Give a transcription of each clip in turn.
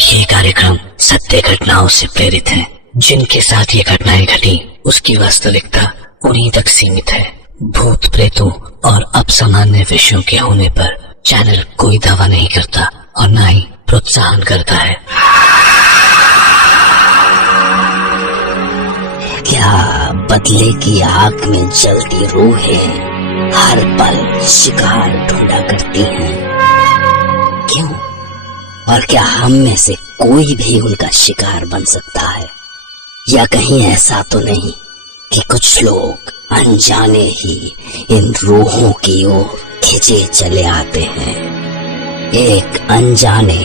ये कार्यक्रम सत्य घटनाओं से प्रेरित है। जिनके साथ ये घटनाएं घटी उसकी वास्तविकता उन्हीं तक सीमित है। भूत प्रेतों और असामान्य विषयों के होने पर चैनल कोई दावा नहीं करता और न ही प्रोत्साहन करता है। क्या बदले की आग में जलती रूहें हर पल शिकार ढूंढा करती हैं? क्यों? और क्या हम में से कोई भी उनका शिकार बन सकता है? या कहीं ऐसा तो नहीं कि कुछ लोग अनजाने ही इन रूहों की ओर खिंचे चले आते हैं, एक अनजाने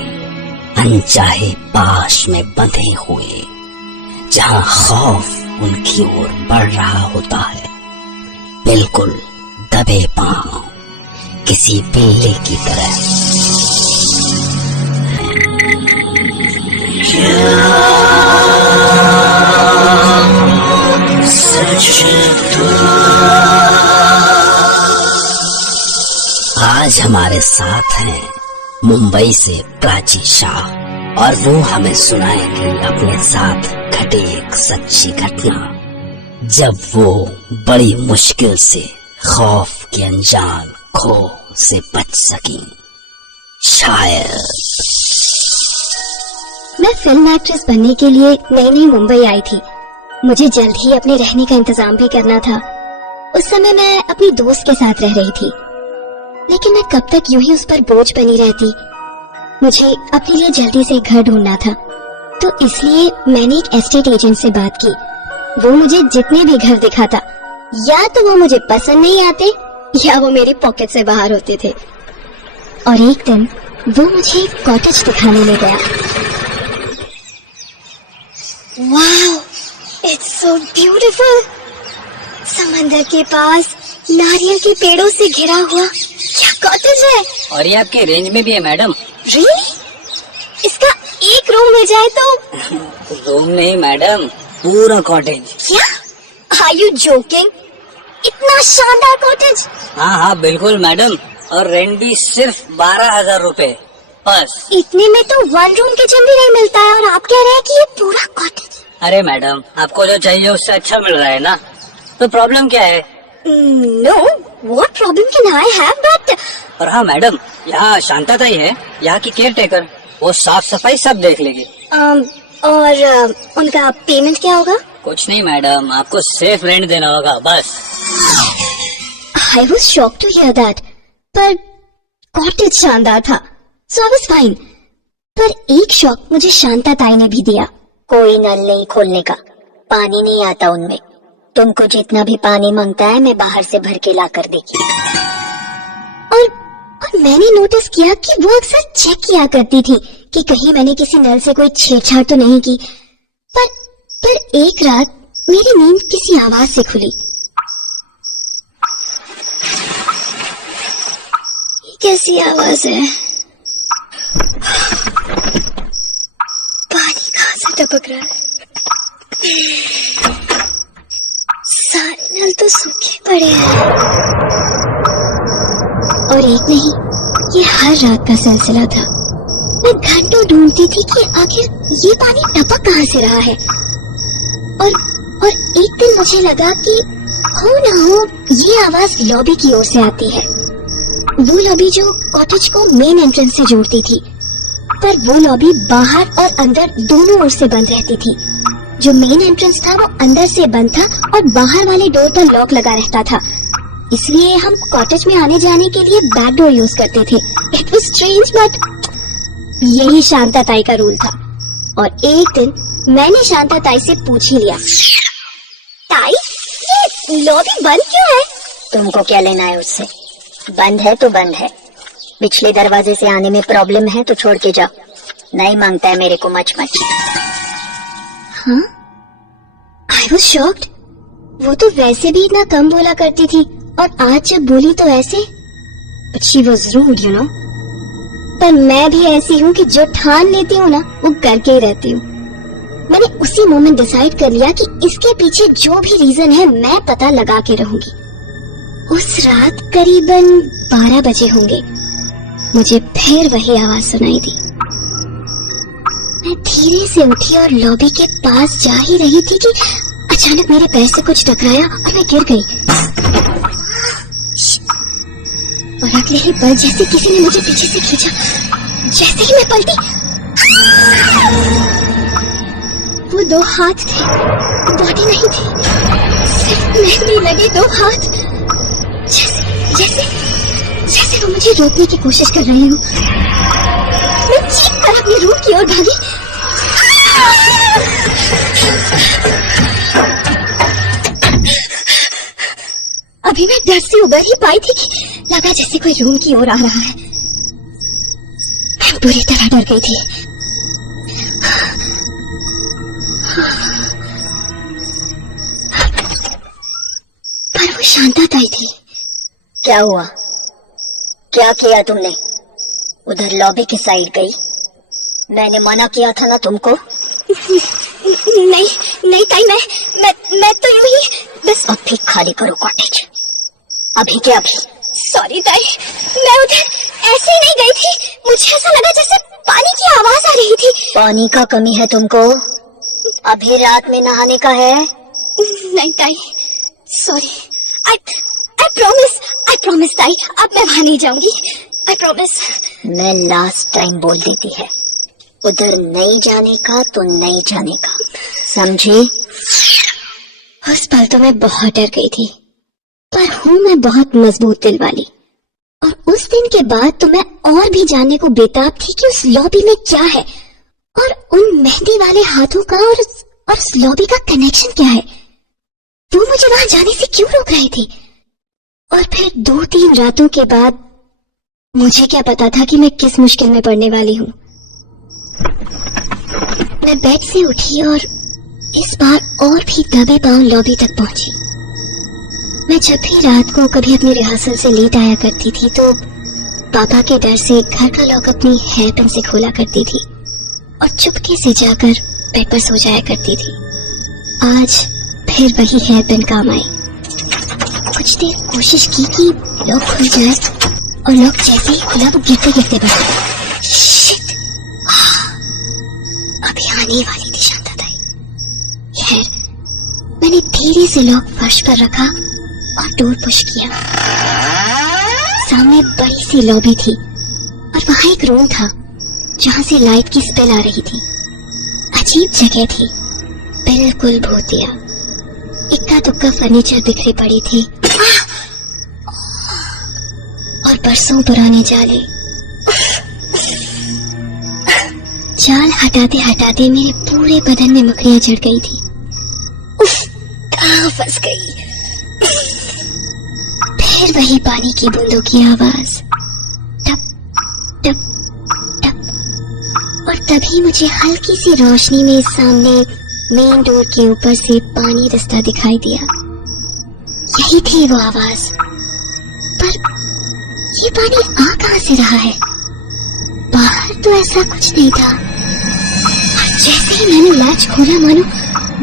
अनचाहे पाश में बंधे हुए, जहां खौफ उनकी ओर बढ़ रहा होता है, बिल्कुल दबे पांव किसी बिल्ली की तरह। आज हमारे साथ हैं मुंबई से प्राची शाह और वो हमें सुनाएंगे अपने साथ घटे एक सच्ची घटना, जब वो बड़ी मुश्किल से खौफ के अनजान खो से बच सकी। शायद मैं फिल्म एक्ट्रेस बनने के लिए नई नई मुंबई आई थी। मुझे जल्द ही अपने रहने का इंतजाम भी करना था। उस समय मैं अपनी दोस्त के साथ रह रही थी, लेकिन मैं कब तक यूं ही उस पर बोझ बनी रहती। मुझे अपने लिए जल्दी से घर ढूंढना था, तो इसलिए मैंने एक एस्टेट एजेंट से बात की। वो मुझे जितने भी घर दिखाता, या तो वो मुझे पसंद नहीं आते या वो मेरी पॉकेट से बाहर होते थे। और एक दिन वो मुझे एक कॉटेज दिखाने ले गया। Wow, it's so beautiful. समंदर के पास नारियल के पेड़ों से घिरा हुआ क्या कॉटेज है। और ये आपके रेंज में भी है मैडम। रियली? इसका एक रूम मिल जाए तो? रूम नहीं मैडम, पूरा कॉटेज। क्या? Are you joking? इतना शानदार कॉटेज? हाँ हाँ बिल्कुल मैडम, और रेंट भी सिर्फ 12,000 रुपए बस। इतने में तो वन रूम किचन भी नहीं मिलता है और आप कह रहे हैं कि ये पूरा कॉटेज? अरे मैडम, आपको जो चाहिए उससे अच्छा मिल रहा है ना, तो प्रॉब्लम क्या है? No, what problem can I have but. और हाँ मैडम, यहाँ शांता ताई है, यहाँ की केयर टेकर, वो साफ सफाई सब देख लेगी। और उनका पेमेंट क्या होगा? कुछ नहीं मैडम, आपको सिर्फ रेंट देना होगा बस। I was shocked to hear that, पर कॉटेज शानदार था, so I was fine। पर एक शॉक मुझे शांता ताई ने भी दिया। कोई नल नहीं खोलने का, पानी नहीं आता उनमें। तुमको जितना भी पानी मांगता है मैं बाहर से भर के ला कर देगी। और मैंने नोटिस किया कि वो अक्सर चेक किया करती थी कि कहीं मैंने किसी नल से कोई छेड़छाड़ तो नहीं की। पर एक रात मेरी नींद किसी आवाज से खुली। कैसी आवाज है? पानी कहाँ से टपक रहा है? सारे नल तो सूखे पड़े हैं। और एक नहीं, ये हर रात का सिलसिला था। मैं घंटों ढूंढती थी कि आखिर ये पानी टपक कहाँ से रहा है। और एक दिन मुझे लगा कि हो ना हो ये आवाज लॉबी की ओर से आती है। वो लॉबी जो कॉटेज को मेन एंट्रेंस से जोड़ती थी, पर वो लॉबी बाहर और अंदर दोनों ओर से बंद रहती थी। जो मेन एंट्रेंस था वो अंदर से बंद था और बाहर वाले डोर पर लॉक लगा रहता था, इसलिए हम कॉटेज में आने जाने के लिए बैक डोर यूज करते थे। इट वाज स्ट्रेंज बट यही शांता ताई का रूल था। और एक दिन मैंने शांता ताई से पूछ ही लिया, ताई ये लॉबी बंद क्यों है? तुमको क्या लेना है उससे? बंद है तो बंद है। पिछले दरवाजे से आने में प्रॉब्लम है तो छोड़ के जाओ, नहीं मांगता है मेरे को मच मच। हाँ? I was shocked। वो तो वैसे भी इतना कम बोला करती थी और आज जब बोली तो ऐसे। But she was rude, you know। पर मैं भी ऐसी हूँ कि जो ठान लेती हूँ ना वो करके ही रहती हूँ। मैंने उसी मोमेंट डिसाइड कर लिया कि इसके पीछे जो भी रीजन है मैं पता लगा के रहूंगी। उस रात करीबन 12 बजे होंगे, मुझे फिर वही आवाज सुनाई दी। मैं धीरे से उठी और लॉबी के पास जा ही रही थी कि अचानक मेरे पैर से कुछ टकराया और मैं गिर गई। और अगले ही पल जैसे किसी ने मुझे पीछे से खींचा। जैसे ही मैं पलटी, वो 2 हाथ थे, बॉडी नहीं थी, सिर्फ मेहंदी लगे 2 हाथ। जैसे वो मुझे रोकने की कोशिश कर रहे हो। मैं चीख कर अपने रूम की ओर भागी। अभी मैं डर से उबर ही पाई थी कि लगा जैसे कोई रूम की ओर आ रहा है। मैं बुरी तरह डर गई थी। पर वो शांता ताई थी। क्या हुआ? क्या किया तुमने? उधर लॉबी की साइड गई। मैंने मना किया था ना तुमको। नहीं ताई, मैं तो यूं ही बस। अब भी खाली करो कॉटेज, अभी के अभी। सॉरी ताई, मैं उधर ऐसे ही नहीं गई थी। मुझे ऐसा लगा जैसे पानी की आवाज आ रही थी। पानी का कमी है तुमको? अभी रात में नहाने का है। नहीं ताई, सॉरी। आई प्रॉमिस ताई, अब मैं वहां नहीं जाऊंगी। I promise. मैं लास्ट टाइम बोल देती है, उधर नहीं जाने का तो नहीं जाने का, समझी? उस पल तो मैं बहुत डर गई थी, पर हूँ मैं बहुत मजबूत दिल वाली। और उस दिन के बाद तो मैं और भी जानने को बेताब थी कि उस लॉबी में क्या है और उन मेहंदी वाले हाथों का और उस लॉबी का कनेक्शन क्या है। वो मुझे वहां जाने से क्यों रोक रहे थे? और फिर 2-3 रातों के बाद मुझे क्या पता था कि मैं किस मुश्किल में पड़ने वाली हूँ। मैं बेड से उठी और इस बार और भी दबे पांव लॉबी तक पहुंची। मैं जब भी रात को कभी अपनी रिहर्सल से लेट आया करती थी तो पापा के डर से घर का लॉक अपनी हेयर पिन से खोला करती थी और चुपके से जाकर बेड पर सो जाया करती थी। आज फिर वही हेयर पिन काम आई। कुछ देर कोशिश की कि लॉक खुल जाए और लॉक जैसे ही खुला वो गिरते गिरते बढ़ा। शिट! अभी आने वाली थी शांता ताई। खैर, मैंने धीरे से लॉक फर्श पर रखा और डोर पुश किया। सामने बड़ी सी लॉबी थी और वहां एक रूम था जहां से लाइट की स्पेल आ रही थी। अजीब जगह थी, बिल्कुल भूतिया। इक्का दुक्का फर्नीचर बिखरे पड़े थे और बरसों पुराने जाल हटाते हटाते मेरे पूरे बदन में मकड़ियां चढ़ गई थी। कहाँ फंस गई? फिर वही पानी की बूंदों की आवाज, टप टप टप। और तभी मुझे हल्की सी रोशनी में सामने मेन डोर के ऊपर से पानी रास्ता दिखाई दिया। यही थी वो आवाज। पर ये पानी आ कहां से रहा है? बाहर तो ऐसा कुछ नहीं था। और जैसे ही मैंने लैच खोला मानो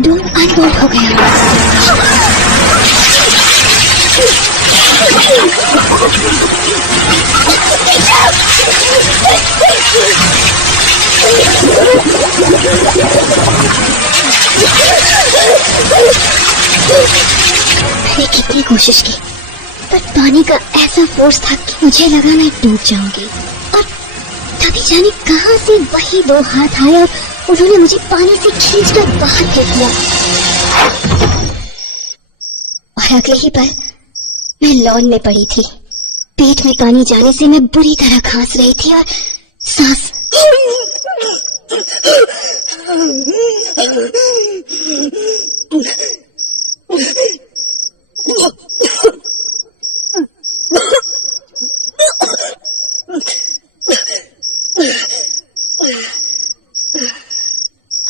डोर अनबोल्ट हो गया। मैंने कितनी कोशिश की पर पानी का ऐसा फोर्स था कि मुझे लगा मैं डूब जाऊंगी। और तभी जाने कहां से वही 2 हाथ आए और उन्होंने मुझे पानी से खींचकर बाहर फेंक दिया। और अगले ही पल मैं लॉन में पड़ी थी। पेट में पानी जाने से मैं बुरी तरह खांस रही थी और सांस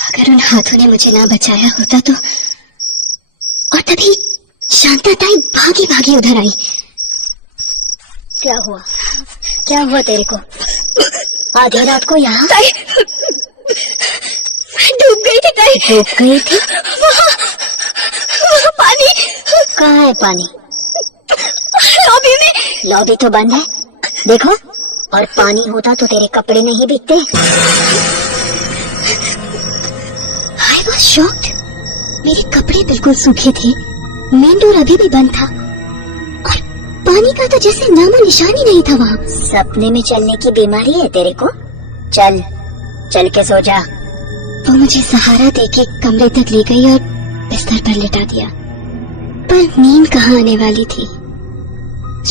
अगर उन हाथों ने मुझे ना बचाया होता तो। और तभी शांता ताई भागी भागी उधर आई। क्या हुआ तेरे को? आधी रात को यहाँ? ताई, मैं डूब गई थी ताई। डूब गई थी? वहाँ पानी। कहाँ है पानी? लॉबी में। लॉबी तो बंद है, देखो। और पानी होता तो तेरे कपड़े नहीं भीगते। शॉक्ड। मेरे कपड़े बिल्कुल सूखे थे, मेन डोर अभी भी बंद था और पानी का तो जैसे नामो निशान ही नहीं था वहाँ। सपने में चलने की बीमारी है तेरे को? चल चल के सो जा। वो मुझे सहारा देके कमरे तक ले गई और बिस्तर पर लिटा दिया, पर नींद कहाँ आने वाली थी।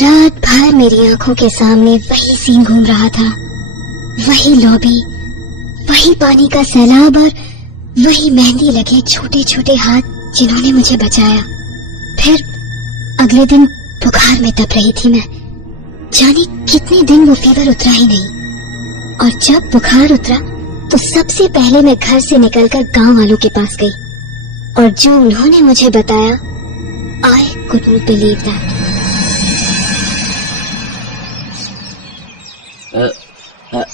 रात भर मेरी आंखों के सामने वही सीन घूम रहा था, वही लॉबी, वही पानी का सैलाब और वही मेहंदी लगे छोटे छोटे हाथ जिन्होंने मुझे बचाया। फिर अगले दिन बुखार में तप रही थी मैं, जाने कितने दिन वो फीवर उतरा ही नहीं। और जब बुखार उतरा तो सबसे पहले मैं घर से निकलकर गांव वालों के पास गई, और जो उन्होंने मुझे बताया, I couldn't believe that।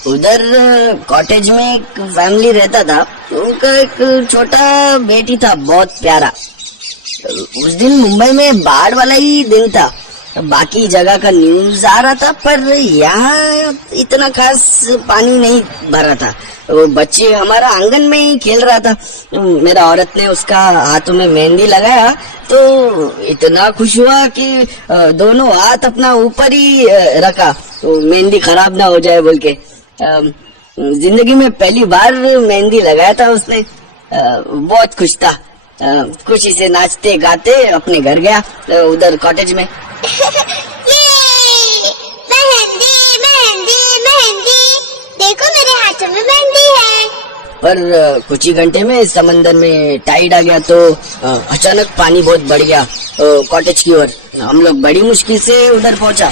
उधर कॉटेज में एक फैमिली रहता था, उनका एक छोटा बेटी था, बहुत प्यारा। उस दिन मुंबई में बाढ़ वाला ही दिन था, बाकी जगह का न्यूज आ रहा था, पर यहाँ इतना खास पानी नहीं भरा था। वो बच्चे हमारा आंगन में ही खेल रहा था। मेरा औरत ने उसका हाथों में मेहंदी लगाया तो इतना खुश हुआ कि दोनों हाथ अपना ऊपर ही रखा, तो मेहंदी खराब ना हो जाए बोल के। जिंदगी में पहली बार मेहंदी लगाया था उसने। बहुत खुश था, खुशी से नाचते गाते अपने घर गया, उधर कॉटेज में। मेहंदी मेहंदी मेहंदी, देखो मेरे हाथों में मेहंदी है। पर कुछ ही घंटे में समंदर में टाइड आ गया, तो अचानक पानी बहुत बढ़ गया कॉटेज की ओर। हम लोग बड़ी मुश्किल से उधर पहुंचा।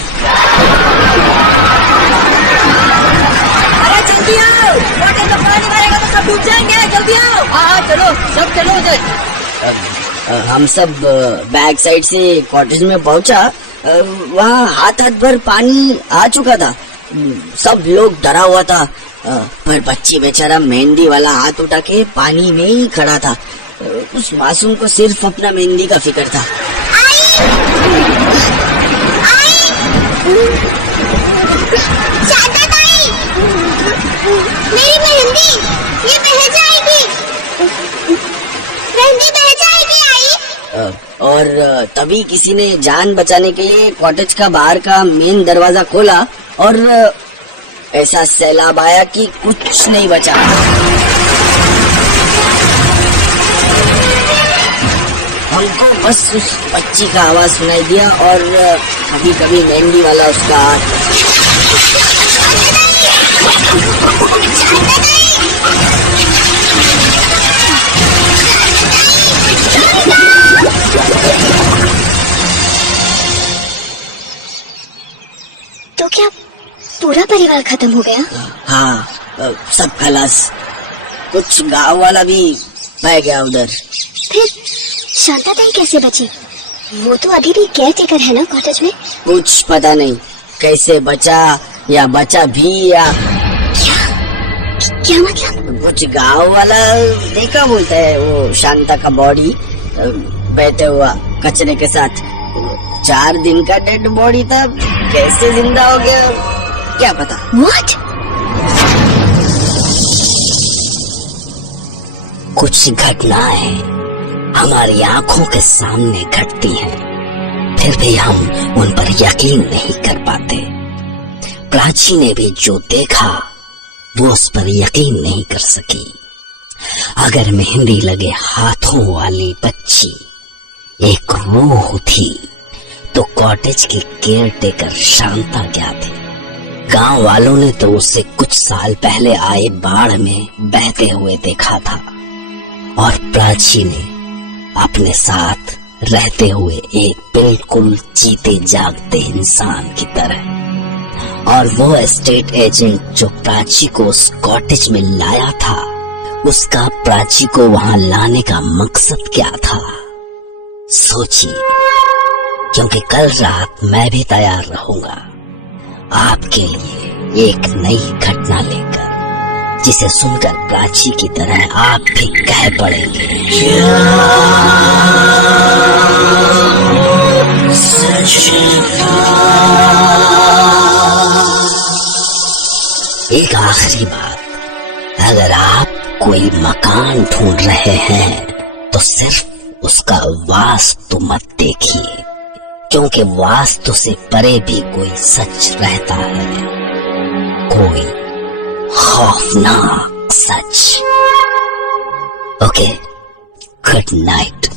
अरे जल्दी आओ, कॉटेज में पानी भरेगा तो सब डूब जाएंगे, जल्दी आओ। हाँ चलो, सब चलो उधर। हम सब बैक साइड से कॉटेज में पहुंचा। वहाँ हाथ हाथ भर पानी आ चुका था। सब लोग डरा हुआ था, पर बच्ची बेचारा मेहंदी वाला हाथ उठा के पानी में ही खड़ा था। उस मासूम को सिर्फ अपना मेहंदी का फिक्र था। मेरी मेहंदी, ये बह जाएगी, मेहंदी बह जाएगी आई। और तभी किसी ने जान बचाने के लिए कॉटेज का बाहर का मेन दरवाजा खोला, और ऐसा सैलाब आया कि कुछ नहीं बचा। हमको बस उस बच्ची का आवाज सुनाई दिया, और कभी कभी मेहंदी वाला उसका हाथ। तो क्या पूरा परिवार खत्म हो गया? हाँ, सब खलास। कुछ गांव वाला भी बह गया उधर। फिर शांता ताई कैसे बची? वो तो अभी भी केयर टेकर है ना कॉटेज में? कुछ पता नहीं कैसे बचा, या बचा भी, या क्या मतलब? कुछ गांव वाला देखा बोलता है वो शांता का बॉडी बहते हुआ कचरे के साथ। 4 दिन का डेड बॉडी था, कैसे जिंदा हो गया क्या पता। What? कुछ घटनाएं हमारी आंखों के सामने घटती हैं, फिर भी हम उन पर यकीन नहीं कर पाते। प्राची ने भी जो देखा वो उस पर यकीन नहीं कर सकी। अगर मेहंदी लगे हाथों वाली बच्ची एक रूह थी, तो कॉटेज की केयर टेकर शांता क्या थी? गांव वालों ने तो उसे कुछ साल पहले आए बाढ़ में बहते हुए देखा था, और प्राची ने अपने साथ रहते हुए एक बिल्कुल जीते जागते इंसान की तरह। और वो एस्टेट एजेंट जो प्राची को उस कॉटेज में लाया था, उसका प्राची को वहां लाने का मकसद क्या था? सोचिए, क्योंकि कल रात मैं भी तैयार रहूंगा आपके लिए एक नई घटना लेकर, जिसे सुनकर प्राची की तरह आप भी कह पड़ेंगे, एक आखिरी बात, अगर आप कोई मकान ढूंढ रहे हैं तो सिर्फ उसका वास्तु मत देखिए, क्योंकि वास्तु से परे भी कोई सच रहता है, कोई खौफनाक सच। Okay, good night.